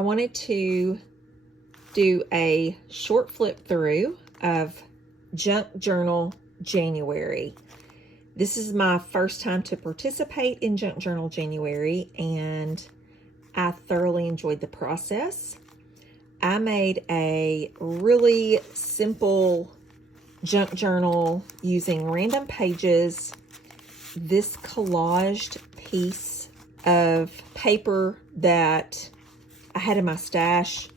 I wanted to do a short flip through of Junk Journal January. This is my first time to participate in Junk Journal January, and I thoroughly enjoyed the process. I made a really simple junk journal using random pages, this collaged piece of paper that I had in my stash.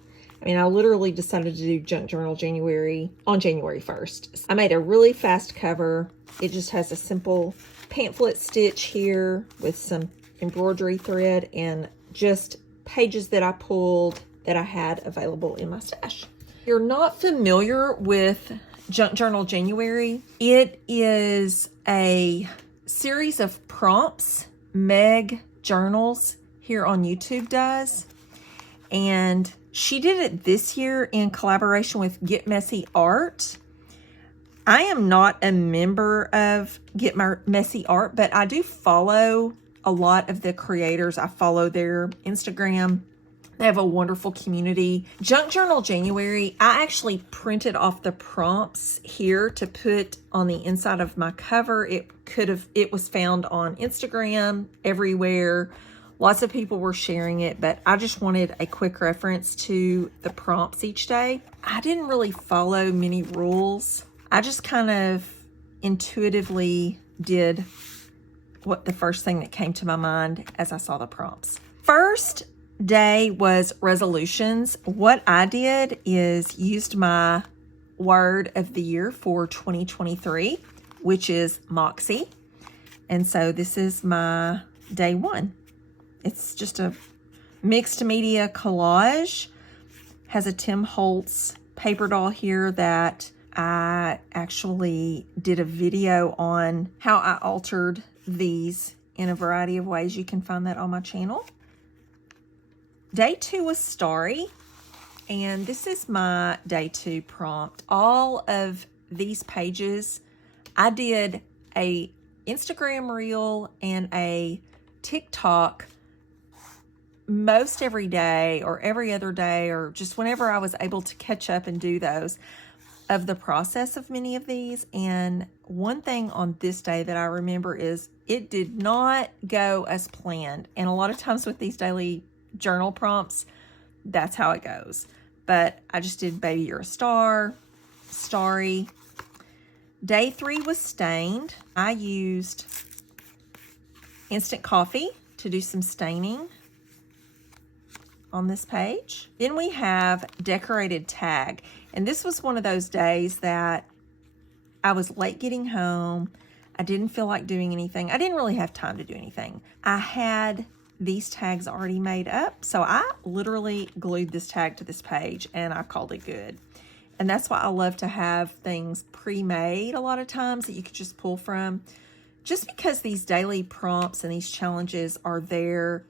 I mean, I literally decided to do Junk Journal January on January 1st. I made a really fast cover. It just has a simple pamphlet stitch here with some embroidery thread and just pages that I pulled that I had available in my stash. If you're not familiar with Junk Journal January, it is a series of prompts Meg Journals here on YouTube does, and she did it this year in collaboration with Get Messy Art. I am not a member of Get Messy Art, but I do follow a lot of the creators. I follow their Instagram. They have a wonderful community. Junk Journal January, I actually printed off the prompts here to put on the inside of my cover. It was found on Instagram, everywhere. Lots of people were sharing it, but I just wanted a quick reference to the prompts each day. I didn't really follow many rules. I just kind of intuitively did what the first thing that came to my mind as I saw the prompts. First day was resolutions. What I did is used my word of the year for 2023, which is Moxie. And so this is my day one. It's just a mixed media collage. Has a Tim Holtz paper doll here that I actually did a video on how I altered these in a variety of ways. You can find that on my channel. Day two was Starry, and this is my day two prompt. All of these pages, I did a Instagram reel and a TikTok most every day or every other day, or just whenever I was able to catch up and do those, of the process of many of these. And one thing on this day that I remember is it did not go as planned. And a lot of times with these daily journal prompts, that's how it goes. But I just did Baby You're a Star, Starry. Day three was Stained. I used instant coffee to do some staining on this page. Then we have Decorated Tag. And this was one of those days that I was late getting home. I didn't feel like doing anything. I didn't really have time to do anything. I had these tags already made up, so I literally glued this tag to this page and I called it good. And that's why I love to have things pre-made a lot of times that you could just pull from. Just because these daily prompts and these challenges are there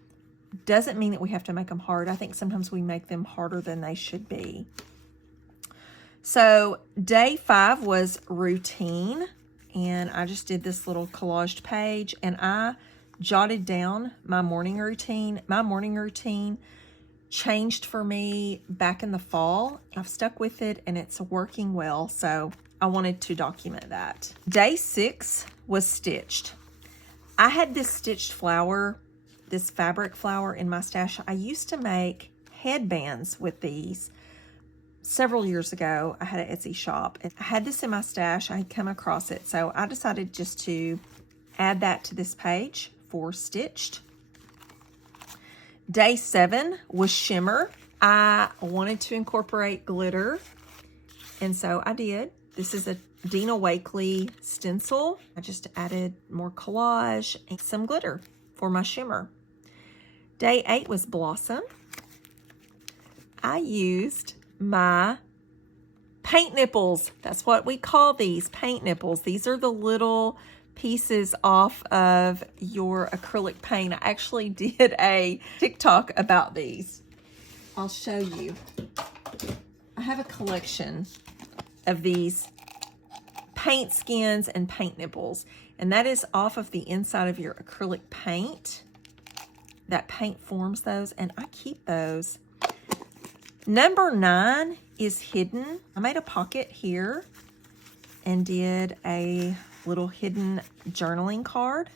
doesn't mean that we have to make them hard. I think sometimes we make them harder than they should be. So day five was Routine, and I just did this little collaged page, and I jotted down my morning routine. My morning routine changed for me back in the fall. I've stuck with it and it's working well, so I wanted to document that. Day six was Stitched. I had this stitched flower, this fabric flower in my stash. I used to make headbands with these several years ago. I had an Etsy shop and I had this in my stash. I had come across it, so I decided just to add that to this page for Stitched. Day seven was Shimmer. I wanted to incorporate glitter, and so I did. This is a Dina Wakley stencil. I just added more collage and some glitter for my shimmer. Day eight was Blossom. I used my paint nipples. That's what we call these, paint nipples. These are the little pieces off of your acrylic paint. I actually did a TikTok about these. I'll show you. I have a collection of these paint skins and paint nipples, and that is off of the inside of your acrylic paint. That paint forms those, and I keep those. Number 9 is hidden. I made a pocket here and did a little hidden journaling card.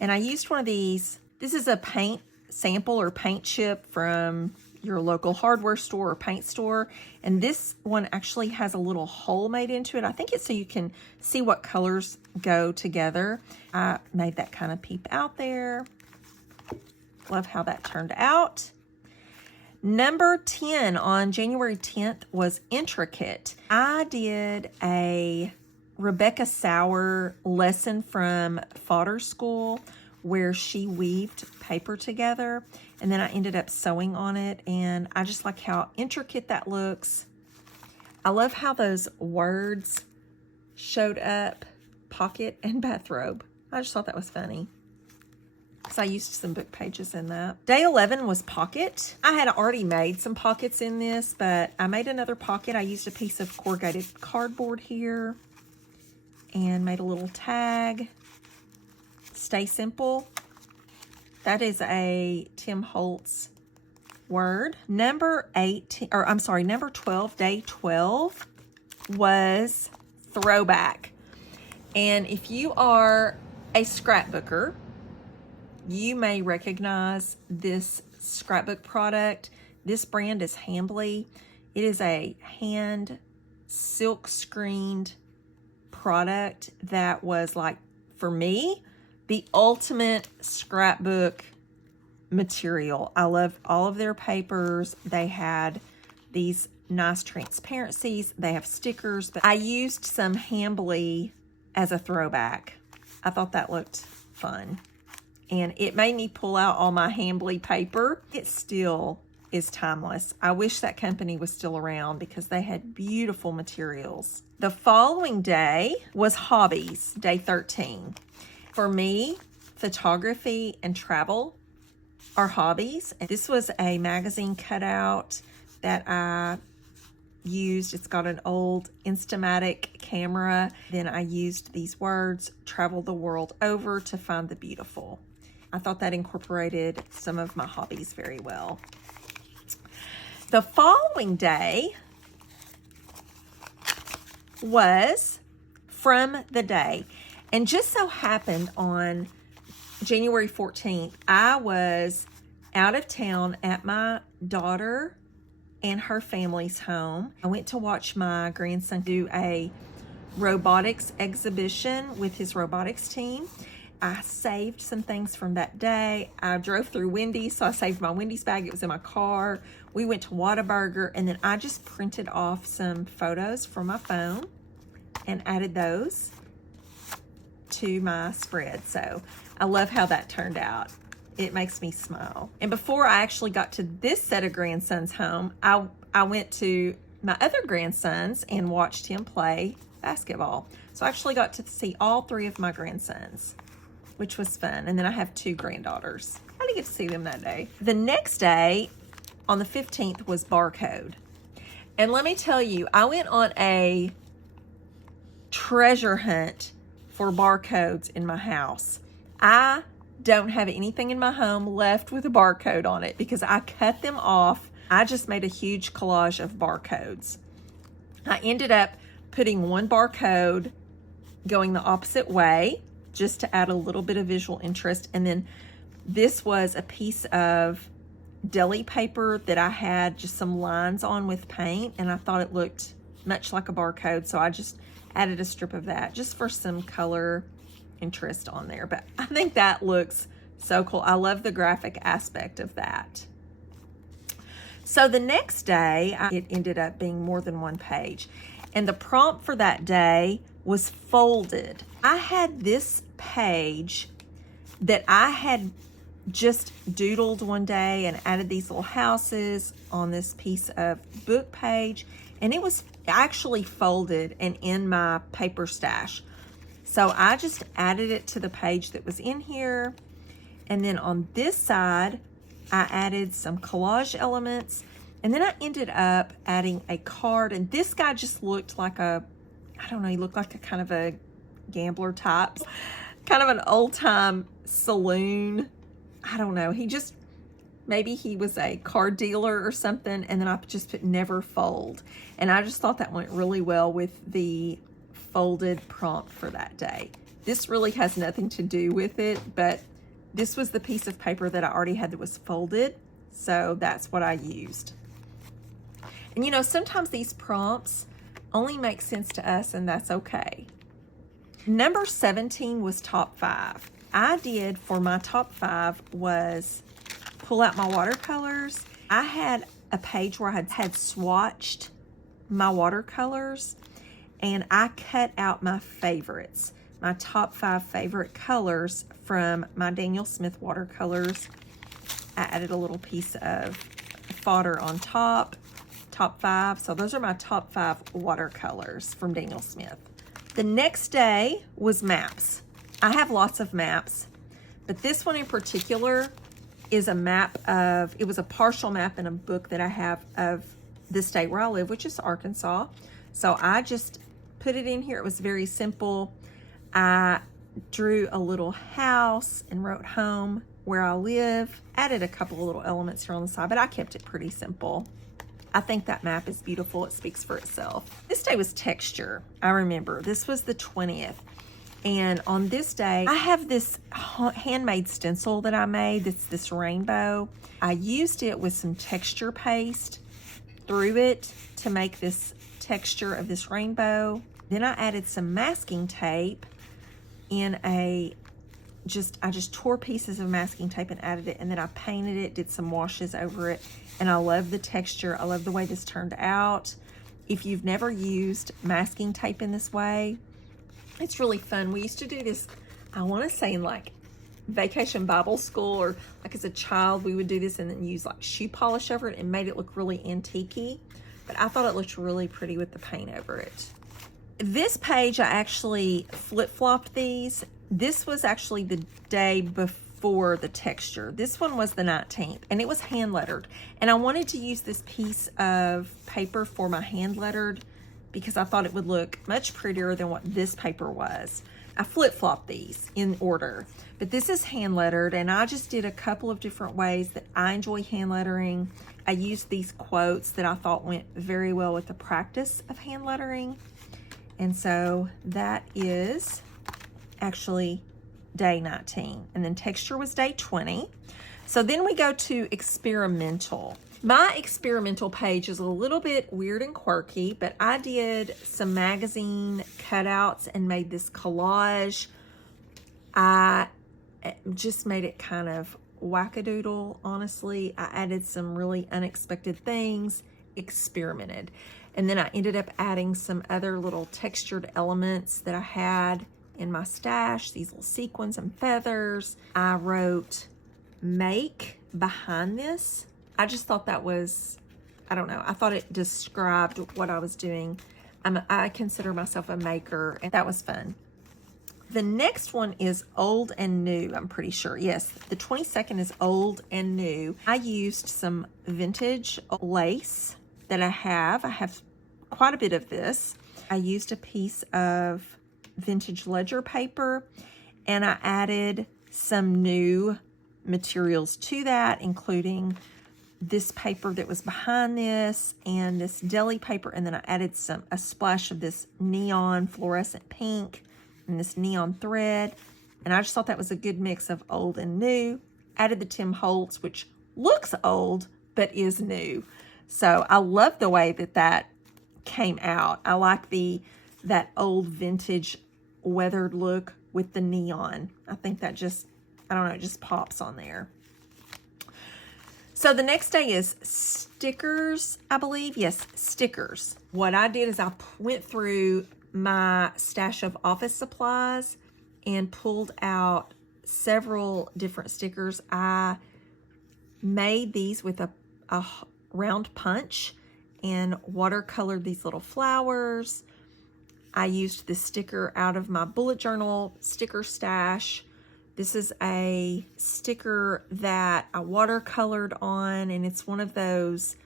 And I used one of these. This is a paint sample or paint chip from your local hardware store or paint store. And this one actually has a little hole made into it. I think it's so you can see what colors go together. I made that kind of peep out there. Love how that turned out. Number 10 on January 10th was intricate. I did a Rebecca Sauer lesson from Fodder School where she weaved paper together, and then I ended up sewing on it, and I just like how intricate that looks. I love how those words showed up, pocket and bathrobe. I just thought that was funny. So I used some book pages in that. Day 11 was pocket. I had already made some pockets in this, but I made another pocket. I used a piece of corrugated cardboard here and made a little tag. Stay simple. That is a Tim Holtz word. Number 12, day 12 was throwback. And if you are a scrapbooker, you may recognize this scrapbook product. This brand is Hambly. It is a hand silk screened product that was, like, for me, the ultimate scrapbook material. I love all of their papers. They had these nice transparencies. They have stickers, but I used some Hambly as a throwback. I thought that looked fun. And it made me pull out all my Hambly paper. It still is timeless. I wish that company was still around because they had beautiful materials. The following day was hobbies, day 13. For me, photography and travel are hobbies. And this was a magazine cutout that I used. It's got an old Instamatic camera. Then I used these words, travel the world over to find the beautiful. I thought that incorporated some of my hobbies very well. The following day was from the day. And just so happened on January 14th, I was out of town at my daughter and her family's home. I went to watch my grandson do a robotics exhibition with his robotics team. I saved some things from that day. I drove through Wendy's, so I saved my Wendy's bag. It was in my car. We went to Whataburger, and then I just printed off some photos from my phone and added those to my spread. So I love how that turned out. It makes me smile. And before I actually got to this set of grandsons home, I went to my other grandsons and watched him play basketball. So I actually got to see all 3 of my grandsons, which was fun. And then I have 2 granddaughters. I didn't get to see them that day. The next day, on the 15th, was barcode. And let me tell you, I went on a treasure hunt for barcodes in my house. I don't have anything in my home left with a barcode on it because I cut them off. I just made a huge collage of barcodes. I ended up putting one barcode going the opposite way just to add a little bit of visual interest. And then this was a piece of deli paper that I had just some lines on with paint, and I thought it looked much like a barcode, so I just added a strip of that just for some color interest on there. But I think that looks so cool. I love the graphic aspect of that. So the next day, it ended up being more than one page. And the prompt for that day was folded. I had this page that I had just doodled one day and added these little houses on this piece of book page. And it was actually folded and in my paper stash. So I just added it to the page that was in here. And then on this side, I added some collage elements. And then I ended up adding a card. And this guy just looked like a, I don't know, he looked like a kind of a gambler type. Kind of an old time saloon. I don't know. He just Maybe he was a car dealer or something, and then I just put never fold. And I just thought that went really well with the folded prompt for that day. This really has nothing to do with it, but this was the piece of paper that I already had that was folded, so that's what I used. And you know, sometimes these prompts only make sense to us, and that's okay. Number 17 was top 5. I did, for my top 5, was pull out my watercolors. I had a page where I had swatched my watercolors, and I cut out my favorites, my top 5 favorite colors from my Daniel Smith watercolors. I added a little piece of fodder on top 5. So those are my top 5 watercolors from Daniel Smith. The next day was maps. I have lots of maps, but this one in particular is a map of, it was a partial map in a book that I have of the state where I live, which is Arkansas. So I just put it in here. It was very simple. I drew a little house and wrote home where I live, added a couple of little elements here on the side, but I kept it pretty simple. I think that map is beautiful. It speaks for itself. This day was texture. I remember this was the 20th. And on this day, I have this handmade stencil that I made. It's this rainbow. I used it with some texture paste through it to make this texture of this rainbow. Then I added some masking tape in I just tore pieces of masking tape and added it, and then I painted it, did some washes over it, and I love the texture. I love the way this turned out. If you've never used masking tape in this way, it's really fun. We used to do this, I want to say in like Vacation Bible School, or like as a child, we would do this and then use like shoe polish over it and made it look really antique-y. But I thought it looked really pretty with the paint over it. This page, I actually flip-flopped these. This was actually the day before the texture. This one was the 19th, and it was hand lettered. And I wanted to use this piece of paper for my hand lettered because I thought it would look much prettier than what this paper was. I flip-flopped these in order, but this is hand lettered, and I just did a couple of different ways that I enjoy hand lettering. I used these quotes that I thought went very well with the practice of hand lettering. And so that is actually day 19. And then texture was day 20. So then we go to experimental. My experimental page is a little bit weird and quirky, but I did some magazine cutouts and made this collage. I just made it kind of wackadoodle, honestly. I added some really unexpected things, experimented. And then I ended up adding some other little textured elements that I had in my stash, these little sequins and feathers. I wrote make behind this. I just thought that was, I don't know, I thought it described what I was doing. I consider myself a maker, and that was fun. The next one is old and new, I'm pretty sure. Yes, the 22nd is old and new. I used some vintage lace that I have quite a bit of this. I used a piece of vintage ledger paper, and I added some new materials to that, including this paper that was behind this and this deli paper, and then I added a splash of this neon fluorescent pink and this neon thread, and I just thought that was a good mix of old and new. Added the Tim Holtz, which looks old but is new. So I love the way that came out. I like that old vintage weathered look with the neon. I think that just, I don't know, it just pops on there. So the next day is stickers, I believe. Yes, stickers. What I did is I went through my stash of office supplies and pulled out several different stickers. I made these with a round punch and watercolored these little flowers. I used this sticker out of my bullet journal sticker stash. This is a sticker that I watercolored on, and it's one of those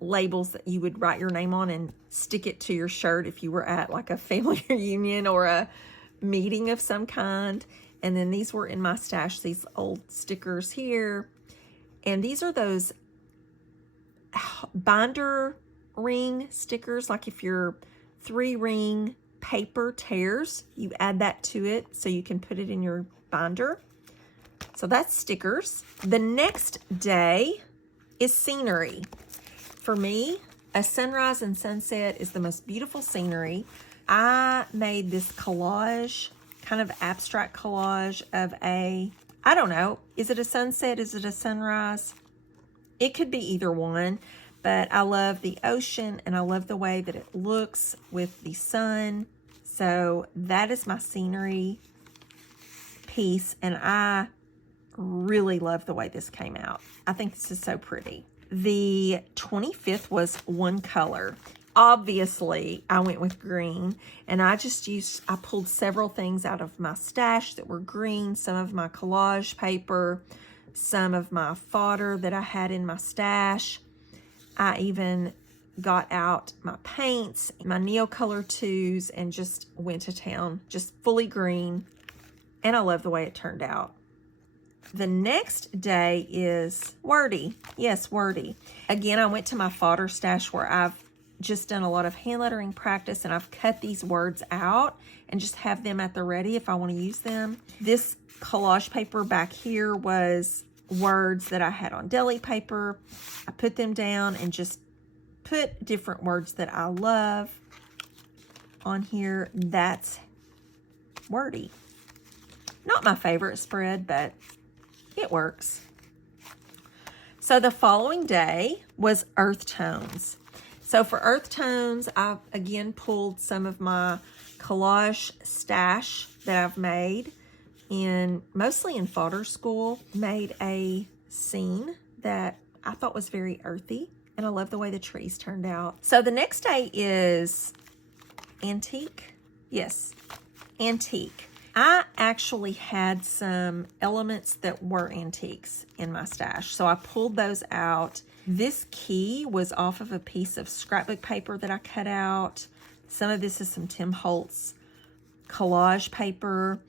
labels that you would write your name on and stick it to your shirt if you were at like a family reunion or a meeting of some kind. And then these were in my stash, these old stickers here. And these are those binder ring stickers. Like if your 3-ring paper tears, you add that to it so you can put it in your binder. So that's stickers. The next day is scenery. For me, a sunrise and sunset is the most beautiful scenery. I made this collage, kind of abstract collage of I don't know, is it a sunset? Is it a sunrise? It could be either one, but I love the ocean and I love the way that it looks with the sun. So that is my scenery piece, and I really love the way this came out. I think this is so pretty. The 25th was one color. Obviously, I went with green, and I pulled several things out of my stash that were green, some of my collage paper, some of my fodder that I had in my stash. I even got out my paints, my Neocolor 2s, and just went to town, just fully green, and I love the way it turned out. The next day is wordy. Yes, wordy. Again, I went to my fodder stash where I've just done a lot of hand lettering practice, and I've cut these words out and just have them at the ready if I want to use them. This collage paper back here was words that I had on deli paper. I put them down and just put different words that I love on here. That's wordy. Not my favorite spread, but it works. So the following day was earth tones. So for earth tones, I again pulled some of my collage stash that I've made mostly in fodder school. Made a scene that I thought was very earthy, and I love the way the trees turned out. So the next day is antique. Yes, antique. I actually had some elements that were antiques in my stash, so I pulled those out. This key was off of a piece of scrapbook paper that I cut out. Some of this is some Tim Holtz collage paper,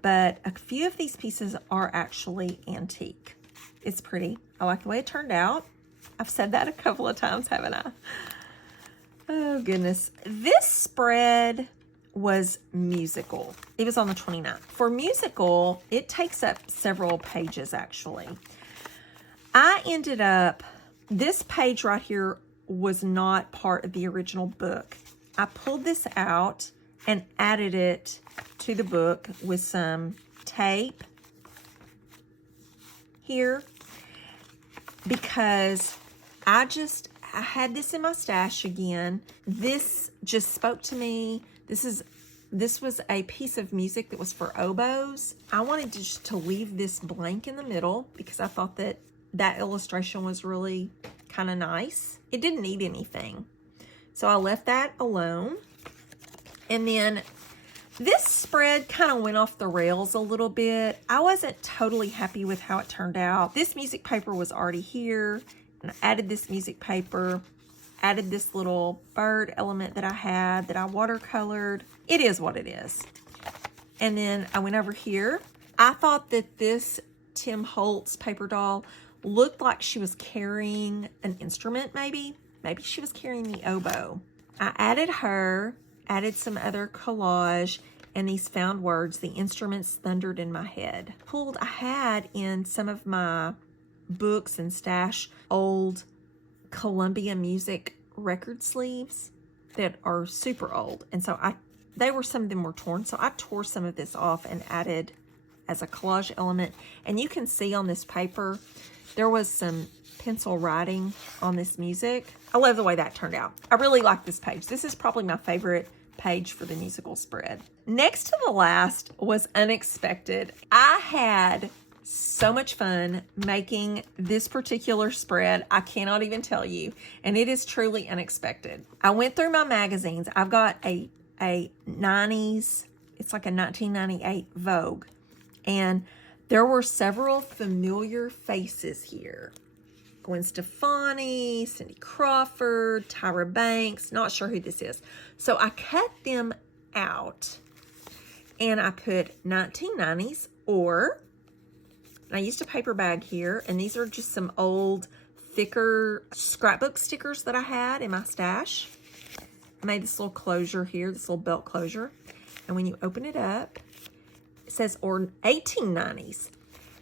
but a few of these pieces are actually antique. It's pretty. I like the way it turned out. I've said that a couple of times, haven't I? Oh, goodness. This spread was musical. It was on the 29th. For musical, it takes up several pages, actually. I ended up, this page right here was not part of the original book. I pulled this out and added it to the book with some tape here because I had this in my stash again. This just spoke to me. This was a piece of music that was for oboes. I wanted just to leave this blank in the middle because I thought that illustration was really kind of nice. It didn't need anything. So I left that alone. And then this spread kind of went off the rails a little bit. I wasn't totally happy with how it turned out. This music paper was already here, and I added this music paper, added this little bird element that I had that I watercolored. It is what it is. And then I went over here. I thought that this Tim Holtz paper doll looked like she was carrying an instrument, maybe. Maybe she was carrying the oboe. I added her, added some other collage, and these found words, the instruments thundered in my head. I had in some of my books and stash old Columbia Music record sleeves that are super old. And so some of them were torn. So I tore some of this off and added as a collage element. And you can see on this paper, there was some pencil writing on this music. I love the way that turned out. I really like this page. This is probably my favorite page for the musical spread. Next to the last was unexpected. I had so much fun making this particular spread. I cannot even tell you, and it is truly unexpected. I went through my magazines. I've got a 90s, it's like a 1998 Vogue, and there were several familiar faces here. Gwen Stefani, Cindy Crawford, Tyra Banks, not sure who this is. So I cut them out and I put 1990s or And I used a paper bag here, and these are just some old, thicker scrapbook stickers that I had in my stash. I made this little closure here, this little belt closure. And when you open it up, it says or 1890s.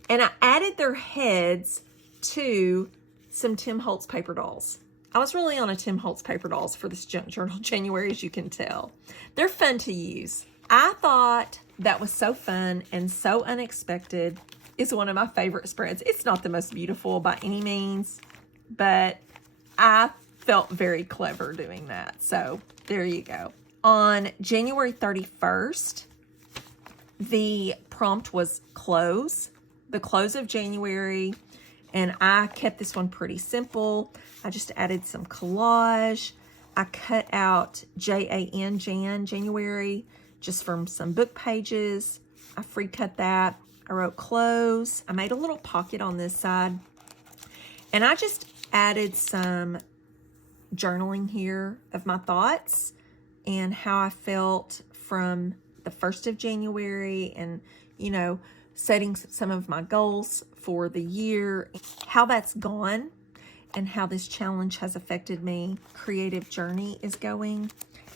And I added their heads to some Tim Holtz paper dolls. I was really on a Tim Holtz paper dolls for this Junk Journal January, as you can tell. They're fun to use. I thought that was so fun and so unexpected. It's one of my favorite spreads. It's not the most beautiful by any means, but I felt very clever doing that. So there you go. On January 31st, the prompt was close, the close of January, and I kept this one pretty simple. I just added some collage. I cut out Jan, January, just from some book pages. I free cut that. I wrote close. I made a little pocket on this side. And I just added some journaling here of my thoughts and how I felt from the 1st of January and, you know, setting some of my goals for the year, how that's gone and how this challenge has affected me. Creative journey is going.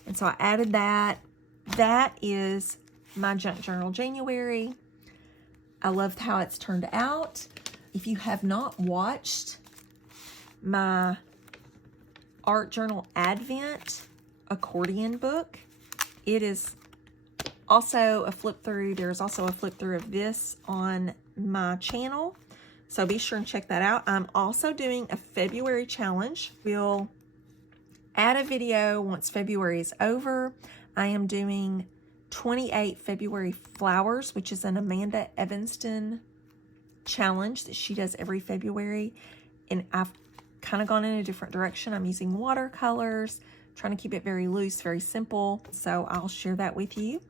And so I added that. That is my Junk Journal January. I loved how it's turned out. If you have not watched my Art Journal Advent accordion book, it is also a flip through. There's also a flip through of this on my channel. So be sure and check that out. I'm also doing a February challenge. We'll add a video once February is over. I am doing 28 February flowers, which is an Amanda Evanston challenge that she does every February. And I've kind of gone in a different direction. I'm using watercolors, trying to keep it very loose, very simple. So I'll share that with you.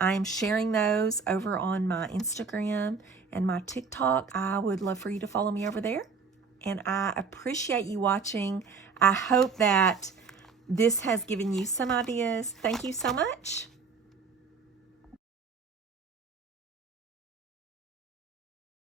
I am sharing those over on my Instagram and my TikTok. I would love for you to follow me over there. And I appreciate you watching. I hope that this has given you some ideas. Thank you so much.